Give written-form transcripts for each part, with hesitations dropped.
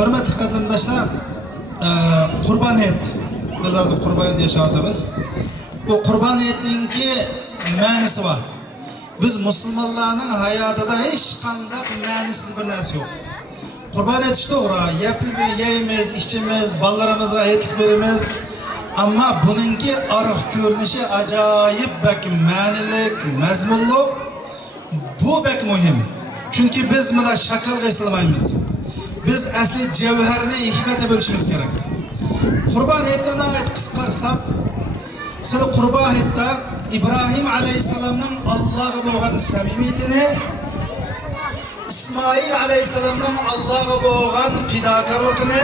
Hürmetli qarindoshlar, Qurban hayit. Biz hozir Qurban deyapmiz. Bu Qurban hayitninki ma'nosi bor. Biz musulmonlarning hayotida hech qanday ma'nisiz bir narsa yo'q. Qurban etish to'g'ri, yeymiz, ichimiz, bolalarimizga aytib beramiz. Ammo buningki ariq ko'rinishi ajoyib bak ma'nilik, mazmunli. Bu bak muhim. Chunki biz buni shaklga eslamaymiz. Biz asli javharni hikmatga bo'lishimiz kerak. Qurban hayitini qisqarsak, siz Qurban hayitda İbrahim Aleyhisselam'ın Allah'a bo'lgan samimiyatini, İsmail Aleyhisselam'ın Allah'a bo'lgan fidokorligini,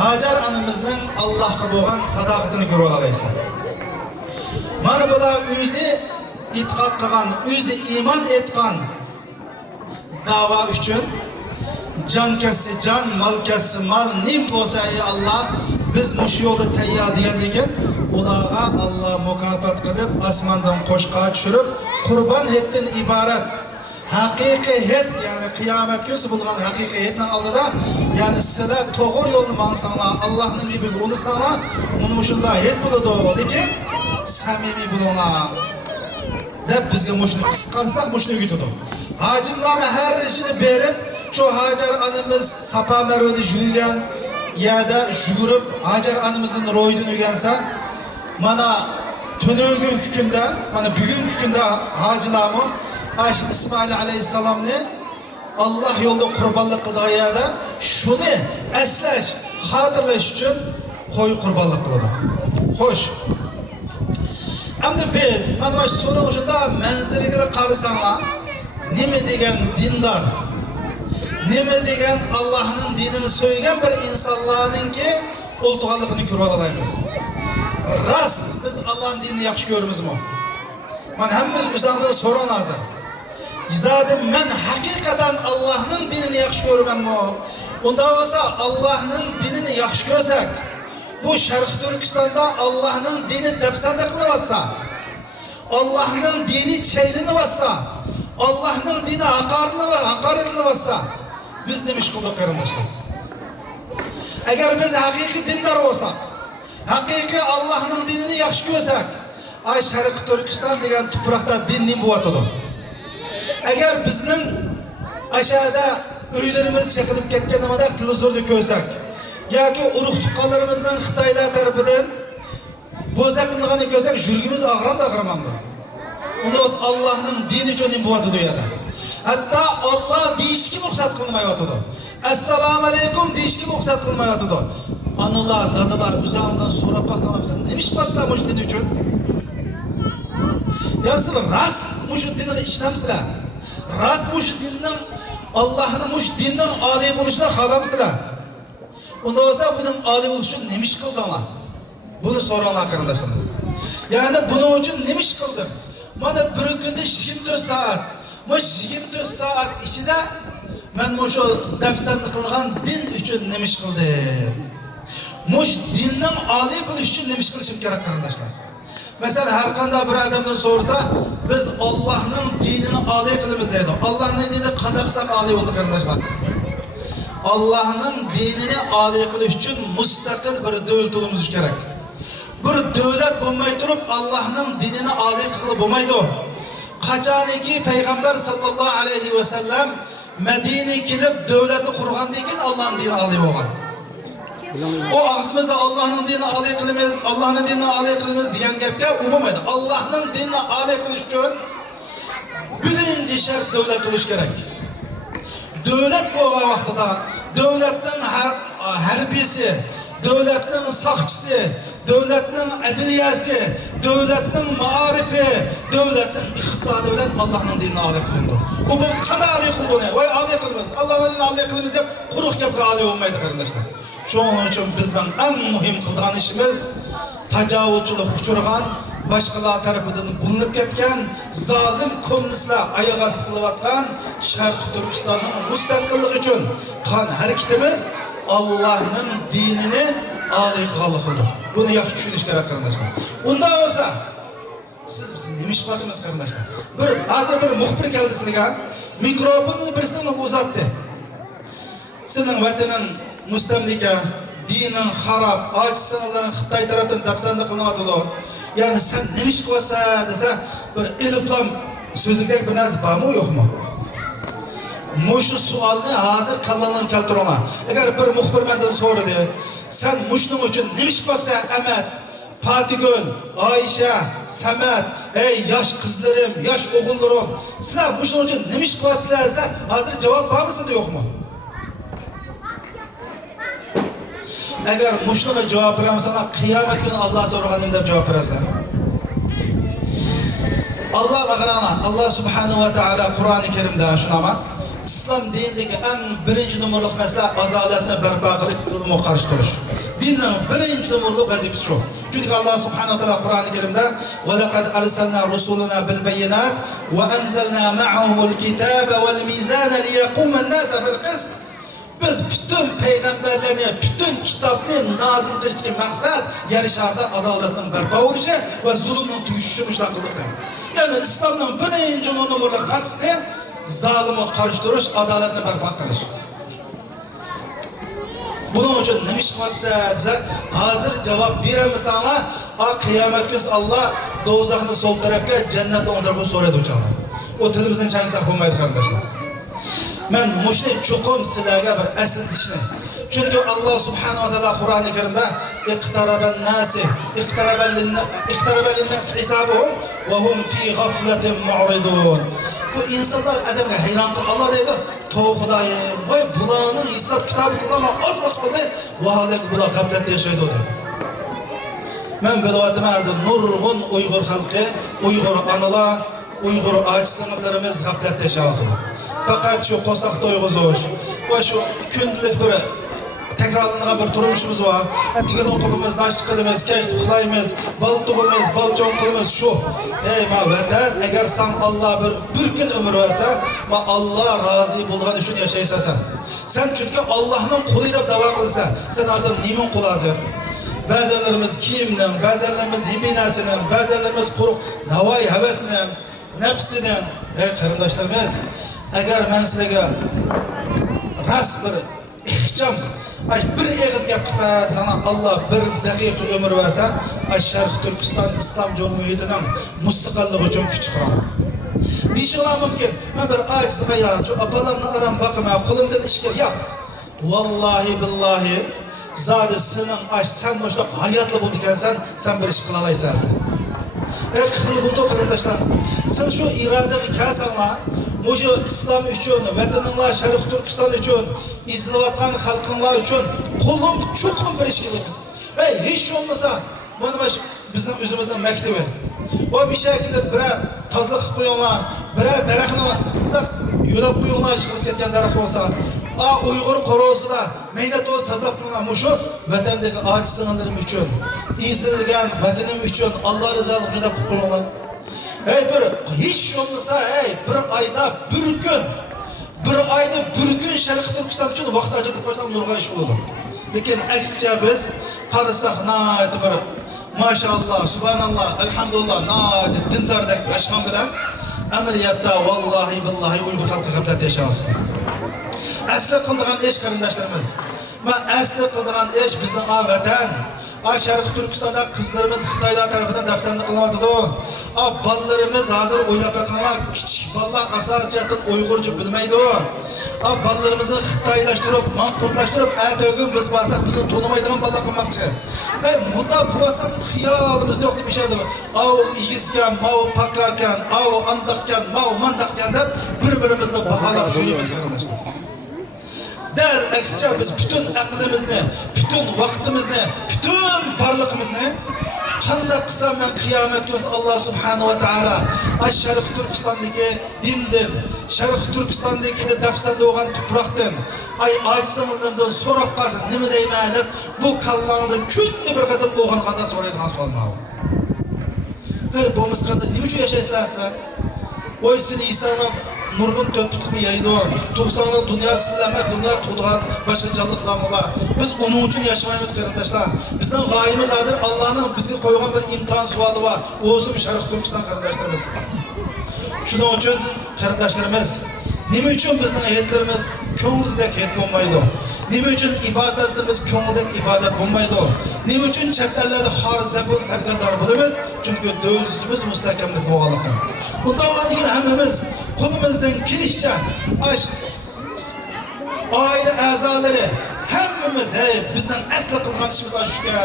Hacer anamızın Allah'a bo'lgan sadoqatini ko'rib olasizlar. Mana bular o'zi itiqod qilgan, o'zi iymon etgan dava uchun can kessi can, mal kessi mal, nim bo'lsa ey Allah biz mush yo'lda tayyor degan ularga Allah mukofot qilib osmondan qo'shqa tushirib Qurban hayitdan iborat haqiqiy hayit, ya'ni qiyomat kuni bo'lgan haqiqiy hayitning oldida, ya'ni sizlar to'g'ri yo'lni mansanglar, Allohning yo'liga unisanglar, uni shunda hayit bo'ladi, lekin samimiy bo'linglar deb bizga mushni qisqarsak mushni o'g'itadi. Hajimlarni har ishini berib, şu Hacer anamız Safa Merve'de yürüyen yerde yürüp Hacer anamızın roydunu üyense mana tönögün hükümde, mana bugün hükümde hacılamı Ayş İsmail Aleyhisselam'ını Allah yolunda kurbanlık kıldığı yerde şunu esleş, hatırlaş için koyu kurbanlık kıldı. Hoş. Hem de biz, mana soru ucunda menzilgili karısanlar, nime degen dindar, nime degen Allah'ın dinini söyleyen bir insanların ki oltuğalıqını körü alayımız. Ras biz Allah'ın dinini yaxşı görürüz mü? Ben hemiz üzerinde soran hazır. Zaten ben hakikaten Allah'ın dinini yaxşı görürüm mü? Onda olsa Allah'ın dinini yaxşı görsek, bu Şərq Türkistan'da Allah'ın dini depsende kılıvasa, Allah'ın dini çeylini vasa, Allah'ın dini hakaretini vasa, biz demiş kıldık kardeşler. Eğer biz hakiki dindar olsak, hakiki Allah'ın dinini yaxşı görsek, ay Şərq Türkistan degen toprakta dinli buvatıdı. Eğer bizning aşağıda öylerimiz çekilip ketkenimada televizorda görsek, yoki urug' tuqqanlarimizdan Xitoylar tarafidan bo'zaqilganini ko'rsak, yurgimiz ag'ramda. Uni o'z Allohning dini uchun bo'ladi deydi. Hatto Alloh deyishga ruxsat qilmayotdi. Assalomu alaykum deyishga ruxsat qilmayotdi. Analar, dadalar o'zingizdan so'rab baqamiz. Nima ish qilasizlar mush din uchun? Yani sizlar ras mush dinni ishlamsizlar. Ras mush dinning Allohning mush dinning oliy bo'lishini xohlamsizlar. Unda olsa bunun oliy bo'lishi uchun nima ish qildinglar? Buni so'ranglar qarindoshlar. Yani bunun uchun nima ish qildim? Mana bir kunda 24 saat, mush 24 saat ichida men mush dafsatni qilgan din uchun nima ish qildim? Mush dinning oliy bo'lishi uchun nima ish qilishim kerak qarindoshlar? Mesela her qanday bir adamdan sorsa, biz Allah'ın dinini oliy qilamiz deydi. Allah'ın dinini qanday qilsak oliy bo'ldi qarindoshlar? Allah'ın dinini oliy qilish uchun mustaqil bir davlat bo'lmamiz kerak. Bir davlat bo'lmay turib Allohning dinini oliy qilib bo'lmaydi. Qachoniki payg'ambar sallallohu alayhi va sallam Madinaga kelib davlatni qurgandan keyin Allohning dini oliy bo'lgan. O ağzımızda Allah'ın dinini oliy qilamiz, Allah'ın dinini oliy qilamiz degan gapga u bo'lmaydi. Allohning dinini oliy qilish uchun birinchi shart davlat bo'lish kerak. Davlat bo'lgan vaqtida davlatning harbiysi, davlatning soqchisi, davlatning adliyasi, davlatning ma'arifi, davlatning iqtisodi bilan Allohning dinini oliy qildi. Bu biz qanday oliy qildini? Voy oliy qilamiz, Allohning dinini oliy qilamiz deb quruq gapga oliy bo'lmaydi qarindoshlar. Şunun için bizden en mühim kılgan işimiz tecavüzçülük uçurgan, başkalar tarafından bulunup ketken, zalim komünistler ayak astı kılıvatkan Şərq Türkistan'ın müstakillik için kan hareketimiz Allah'ın dinini âli kılıqıdır. Bunu yaxşı düşünüş gerek kardeşler. Ondan olsa siz bizim demiş kaldınız kardeşler. Hazır bir muhbir geldi sizge. mikrofonni birisini uzatdi. Sening vataning mustamlika, dinin xarob, och singillarning Xitoy tarafdan dafsanda qilinyapti. Ya'ni sen nima ish qilyapsan desa, bir ilm so'zlikak bir narsa bormi, yo'qmi? Mushu savolni hozir kallangdan keltiraman. Agar bir muxbir mendan so'radi, sen mushning uchun nima ish qilyapsan, Ahmad? Patigul, Ayşe, Samet, ey yaş kızlarım, yaş oğullarım, sizler bu işin için ne iş kılatsınlar? Hazır cevap var mısın yok mu? Eğer muşluğa cevap veremezsen, kıyamet günü Allah'a sorğanımda cevap verersen. Allah bağırana, Allah Subhanahu ve Teala Kur'an-ı Kerim'de şunama, İslam dinindeki en birinci numaralı mesele adaletini berpa kılıp zulmü karıştırış. Dinin birinci numaralı vazifesi şu. Çünkü Allah Subhanahu wa Taala Kur'an-ı Kerim'de وَلَقَدْ أَرْسَلْنَا رُسُولَنَا بِالْبَيِّنَاتِ وَأَنْزَلْنَا مَعَهُمُ الْكِتَابَ وَالْمِيزَانَ لِيَقُومَ النَّاسَ بِالْقِسْطِ. Biz bütün peygamberlerini, bütün kitabını nazil kılıştaki maksat yer şarda adaletin berpa oluşu ve zulümün tüyüşüşü müştak kıldık. Yani İslam'ın birinci numaralı maksatı zalimi karıştırış, adaletini berpa kılış. Bunun için ne iş kılatsa hazır cevap veremiz sana. Kıyamet günü Allah dozakını sol tarafka cennet ondurduğunu soruyordu uçağına. O tilimizden çayınsak olmaydı kardeşler. Ben müşri çokum sizlerge bir esil işini. Çünkü Allah Subhanahu wa Taala Kur'an-ı Kerim'de iqtaraben nasi, iqtaraben linnasi hisabuhum ve hum fi gafletin mu'ridun. Bu insanlar adamga hayran qilib Allah deydi, "To'g'ri Xudoyim, voy bularning hisob kitobi qilama oz vaqt qildi, vaholanki bular g'aflatda yashaydi" deydi. Men bilyapman hozir nurg'un Uyg'ur xalqi, Uyg'ur onalar, Uyg'ur och singillarimiz g'aflatda yashayapti. Faqat shu qo'saq to'yg'izish va shu kundalik bir tekrarlanan bir turmuşumuz var. Heptigen okupumuz, naşık kılımız, keşt uxlayımız, bal tuğumuz, bal çoğun kılımız şu. Ey ma vatan, eğer sen Allah bir gün ömür versen, ma Allah razı bulduğun için yaşaysan sen. Sen çünkü Allah'ın kuluyla dava kılsan, sen hazır nemin kulu hazır? Bazılarımız kiyimden, bazılarımız hibinasının, bazılarımız kuruk navai hevesinin, nefsinin. Ey karındaşlarımız, eğer ben sizlere rast bir ihcam, ay bir eğiz gap qilib sana Allah bir daqiqa ömür verse, ay Sharq Turkiston İslam Cumhuriyetining mustaqilligi uchun kuch chiqaraman. Deyishinglar mumkin, men bir ajiz ayol, shu bolamni aram boqmay, qo'limdan ish kerak. Yo'q. Vallahi billahi, zodi sening ay sen boshqa hayotli bo'ldi ekansan, sen bir ish qila olasiz. Ey qilib qardoshlar, sen shu irodaga kelsanlar, Mucu İslam üçün, vatanınlar Sharq Turkiston üçün, izlayotgan xalqinglar üçün qo'lim cho'qim bir ish qildi. Ey hech bo'lmasa, mana bizning o'zimizning maktabi. O bir şekilde birer tazliq qilib qo'yinglar, birer daraxtni yo'lab qo'yinglar, ish qilib ketgan daraxt bo'lsa, Uyg'ur qorosida mehnat o'z tazlab qo'yinglar. Mushu vatandagi och singillarim üçün, izilgan vatanim üçün Alloh rizoligi uchun qilib qo'yinglar. Ey hiç olmasa bir ayda bir gün Sharq Turkiston uchun vaqt ajratib qo'ysam nurg'a ish bo'ladi. Lekin aksicha biz qarasak naydi bir maşallah, subhanallah, elhamdülillah naydi dindordek yashqan bilan amaliyotda vallahi billahi Uyg'ur xalqi g'aflatda yashayapmiz. Asli qildigan ish qarindoshlarimiz. Men asli qildigan ish bizning vatan. Sharq Turkistonda qizlarimiz Xitoylar tarafidan dafsanda qilyapti. Bolalarimiz hozir o'ylab qo'yganlar, kichik bolalar asosiyatdan Uyg'urcha bilmaydi. Bolalarimizni Xitoylashtirib, manqurtlashtirib, atog'im biz bo'lsak bizni tonimaydigan bolalar qilmoqchi. Bunda bo'lsa biz xiyolimiz yo'q deb ishadimi? Igizgan, mau pakakan, andaqkan, mau mandaqkan deb bir-birimizni baholab yuramiz qardoshlar. Der aksicha biz bütün aklimizni, bütün vaktimizni, bütün barliqimizni qanday qilsam men qiyomat kuni Allah Subhanahu wa Taala Sharq Turkistondagi dindan, Sharq Turkistondagi dafsanda bo'lgan tuproqdan, ajsinglardan so'rab qolsa nima deyman deb bu kallangni kunni bir qadam o'g'ilganda so'raydigan savol ma'lum. Bo'lmasa qanday nima uchun yashaysizlar sizlar? Oy sizni insonlar nurg'un tutqimi yaydi. To'qsonlar dunyosi emas, dunyo tug'gan boshqa jonliqlar bor. Biz uning uchun yashamaymiz qarindoshlar. Bizning g'oyamiz hozir Allohning bizga qo'ygan bir imtihon savoli bor. O'zim Sharq Turkiston qarindoshlarimiz. Shuning uchun qarindoshlarimiz, Nima uchun bizning hayotlarimiz ko'ngildek hayot bo'lmaydi? Nima uchun ibodatlarimiz ko'ngildek ibodat bo'lmaydi? Nima uchun chatlarlarda xoriz zabon sargardor bo'lamiz? Chunki davlatimiz mustahkamlik bo'lganlikdan. Unda bo'lgan hammamiz qo'limizdan kelishcha oila a'zolari hammamiz bizdan asli qilgan ishimiz shuga.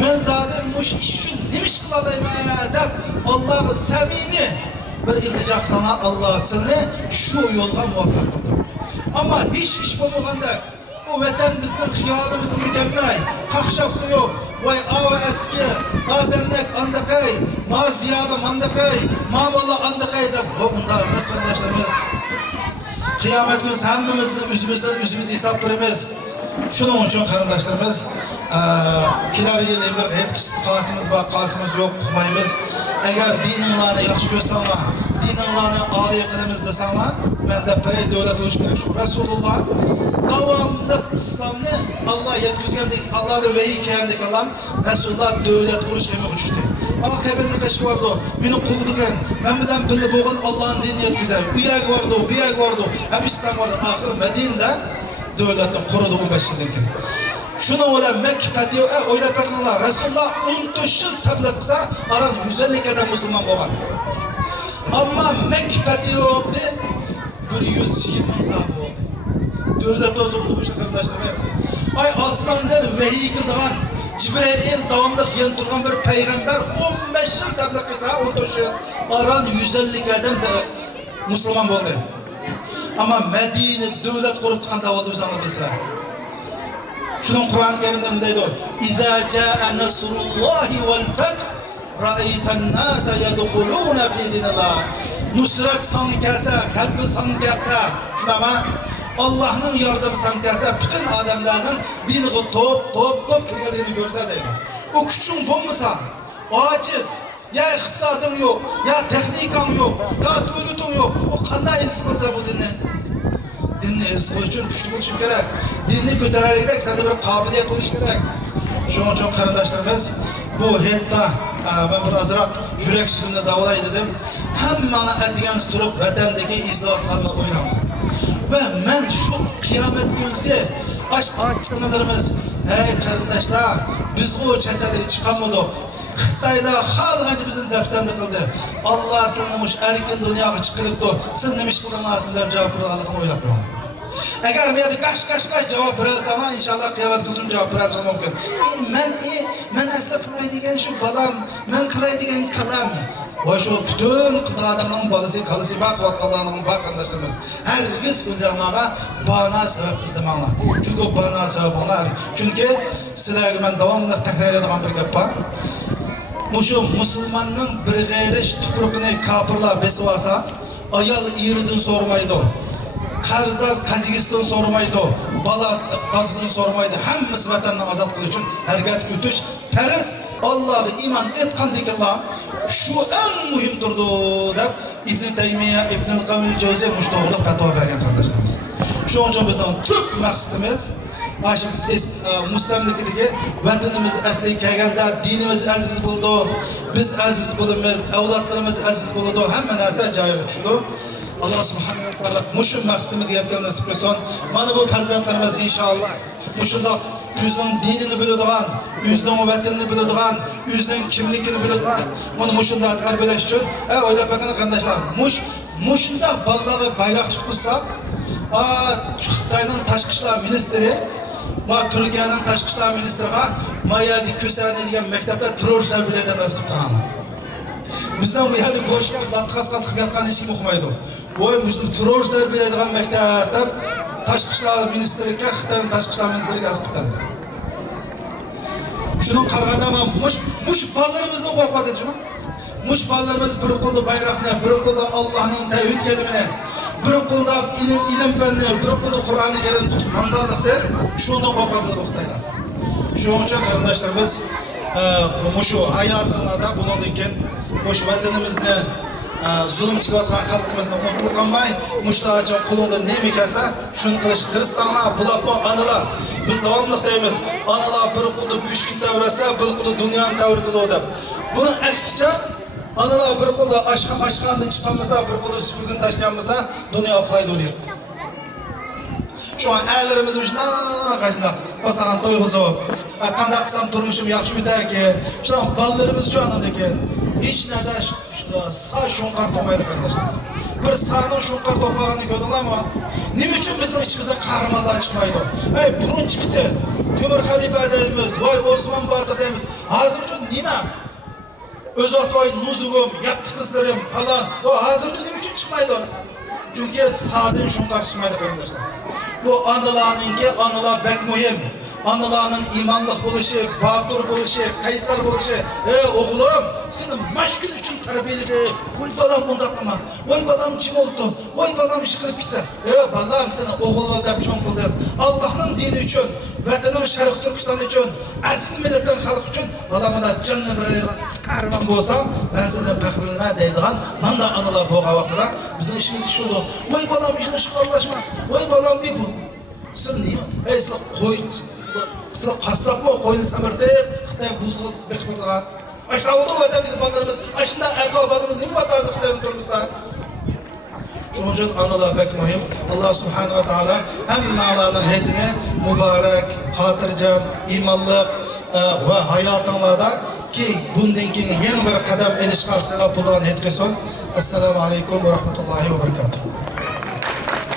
Men zaten mush ishni nima ish qila olaman deb Allohga samimiy bir iltijo qilsam, Alloh sizni shu yo'lga muvaffaq qildi. Ammo hech ish bo'lmaganda bu vatan bizning xiyolimiz mukammal, qaqshab qo'yib, voy ava eski, adernek andaqay, ma ziyada mandaqay, ma'mulla andaqay deb bu unda emas qardoshlarimiz. Qiyomat kuni hammamizni o'zimiz hisob beramiz. Shuning uchun qarindoshlarimiz, kelar yili bir qasimiz bor, qasimiz yo'q, uqmaymiz. Agar dininglarni yaxshi ko'rsanglar, dininglarni oliy qilamiz desanglar, menda biray davlat bo'lish kerak. Rasululloh davomli islomni Alloh yetkazgandek, Allohning vahiy kelgandek alam, Rasululloh davlat qurish haqida uchdi. Ammo qabilni qashqardi, meni quvdigan, men bilan birga bo'lgan Allohning dinini yetkazay. U yerga bordi, bu yerga bordi, Habiston bordi, oxir Madinada davlatni qurdi 15 yildan keyin. Shuni bilan Makkada o'ylab qo'yinglar. Rasululloh 14 yil tabliq qilsa, aran 150 odam musulmon bo'lgan. Ammo Makkada yo'qdi, 120 inson bo'ldi. Davlat o'zi bo'lib qarindoshlarimiz. Ay osmondan vahiy qilgan Jibril davomli yan turgan bir payg'ambar 15 yil tabliq qilsa, 14 yil aran 150 odam musulmon bo'ldi. Ammo Madina davlat qurib chiqqanda bo'ldi o'zinglar bilsizlar. Şunun Kur'an-ı Kerim'de deydi: "İza jaa nasrullahi vel fath, ra'aytan nasa yadkhuluna fi dinillah." Nusrat sanı kelsa, kalbi sanı kelsa, şunama Allah'ın yardımı sanı kelsa, bütün adamların dini top kirgenliğini görse deydi. O küçük bulmasa, aciz, ya iktisadın yok, ya teknikan yok, ya bülütün yok, o kanday sıkılsa bu dinle. Dinni izg'i uchun kuchli bo'lish kerak. Dinni ko'taraylik, senda bir qobiliyat bo'lish kerak. Shuning uchun qarindoshlarimiz, bu hayotda men bir azroq yurak so'zini davolay dedim. Hammani atigan turib vatandagi islohotlarni o'ylayman. Va men shu qiyomat kunsi onalarimiz, ey qarindoshlar, biz u chetlarga chiqamadik. Xitoylar xalqancha bizni dafsanda qildi. Alloh sizni mush erkin dunyoga chiqaribdi. Siz nima ish qildingiz deb javob berganligini o'ylab qo'yaman. Agar men qash javob berasanlar, inshaalloh qiyomat kuni javob berishim mumkin. Men asli qilmaydigan shu balam, men qiladigan kalam. Va shu butun qilganimning balasi qalisi baqvatqanlarning baqandaşlarimiz. Hergiz o'zinglarga bana sabab istamanglar. Chunki bana sabablar. Chunki sizlarga men davomli takrorlaydigan bir gap bor. Muşu musulmanның bir g'ayrish tuprugini kafirlar besib olsa, ayol eridan so'ramaydi. Qarzlar qazigisdan so'ramaydi, bola qadridan so'ramaydi. Hammasi vatanni ozod qilish uchun harakat o'tish farz. Allohga iymon etgandikinlar shu eng muhimdirdi deb Ibn Taymiya, Ibn al-Qayyim al-Jawziy mushtoqliq fatvo bergan qardoshlarimiz. Shuning uchun bizning tub maqsadimiz mustamlikidagi vatanimiz asliga kelganda dinimiz aziz bo'ldi, biz aziz bo'lamiz, avlodlarimiz aziz bo'ladi, hamma narsa joyiga tushdi. Alloh subhanahu va taolo mushu maqsadimizga yetgan nasib qilsin. Mana bu farzandlarimiz inshaalloh mushundoq o'zining dinini biladigan, o'zining vatanini biladigan, o'zining kimligini biladigan, mana mushundoq tarbiyalash uchun o'ylab bakana qarindoshlar, mushunda bolalarga bayroq tutqizsak, Xitoyning tashqi ishlar ministri Turkiyaning tashqi ishlar ministriga Mayadi Kusani degan maktabda terrorchilar bilan deb yozib qaraman. Bizdan bu yerda go'shga qasqas qilib yotgan hech kim o'qimaydi. Voy, bizning terrorchilar bilan degan maktabda tashqi ishlar ministriga Xitoyning tashqi ishlar ministriga yozib qaraman. Shuni qaraganda men mush bolalarimizni qo'rqadi deyman. Mush bolalarimiz bir qo'lda bayroqni, bir qo'lda Allohning tavhid kalimini, bir qo'lda ilm fanni, bir qo'lda Qur'onni Karim tutib mandorlikda shuni qo'rqadi o'qitaylar. Shuning uchun qarindoshlarimiz mushu hayotlarda bundan keyin mush vatanimizni zulm qilayotgan xalqimizni unutilmay, mushlarcha qo'lingda nima kelsa, shuni qilish tirishsanglar, bulabbo analar. Biz davomli deymiz, analar bir qo'lda beshik davrasa, bir qo'lda dunyoni davr qiladi deb. Buni aksicha Analar bir qo'lda ashqandan chiqqan bo'lsa, bir qo'lda supurgin tashgan bo'lsa, dunyo foyda bo'ladi. Şu an ellerimiz qanday pasagan to'yg'izib, qanday qilsam turmushim yaxshi o'tadi. Şu an ballarimiz şu andagi hech narsa sa shunqar to'maydi qardoshlar. Bir sa'ning shunqar to'pmaganini ko'rdinglarmi? Nima uchun bizning ichimizdan qahramonlar chiqmaydi? Ey burun chiqdi. Temur xalifa deymiz, voy Osmon Botir deymiz. Hozir uchun nima? O'z otvoy nuzugum, yaqqi qizlarim falan. O hozir uchun nima uchun chiqmaydi? Çünkü sa'dan shunqar chiqmaydi qardoshlar. Bu analarninki, analar bek muhim. Analarning imanlıq bo'lishi, batur bo'lishi, qaysar bo'lishi. Ey o'g'lim, seni mashgul uchun tarbiyaladi. Voy balam bunda qilma. Voy balam kim oldu? Voy balam ish qilib ketsa. Ey balam, seni o'g'il deb cho'ng qildim. Allohning dini uchun, vataning Sharq Turkiston uchun, aziz millatdan xalq uchun balamda janna bir qarman bo'lsam, men sendan faxrlanma deydigan mana analar bo'lgan vaqtlar bizning ishimiz shu. Voy balam ishni ishqollashma. Voy balam bu. Sen niye? Ey sen qo'y Siz qassobmi qo'yni samirtib, Xitoy buzg'u bekmirdilar. Aşağıda vatandaşlar ballarımız, aşında eto balımız nima vatazı Xitoydan turmuşlar. Shuning uchun analar bek muhim. Alloh subhanahu va taolo hammalarning hayotini muborak, xotirjam, iymonliq va hayotinglarda ki bundan keyin yangi bir qadam ilishga qilgan pullarni yetkazsin. Assalomu alaykum va rahmatullohi va barakatuh.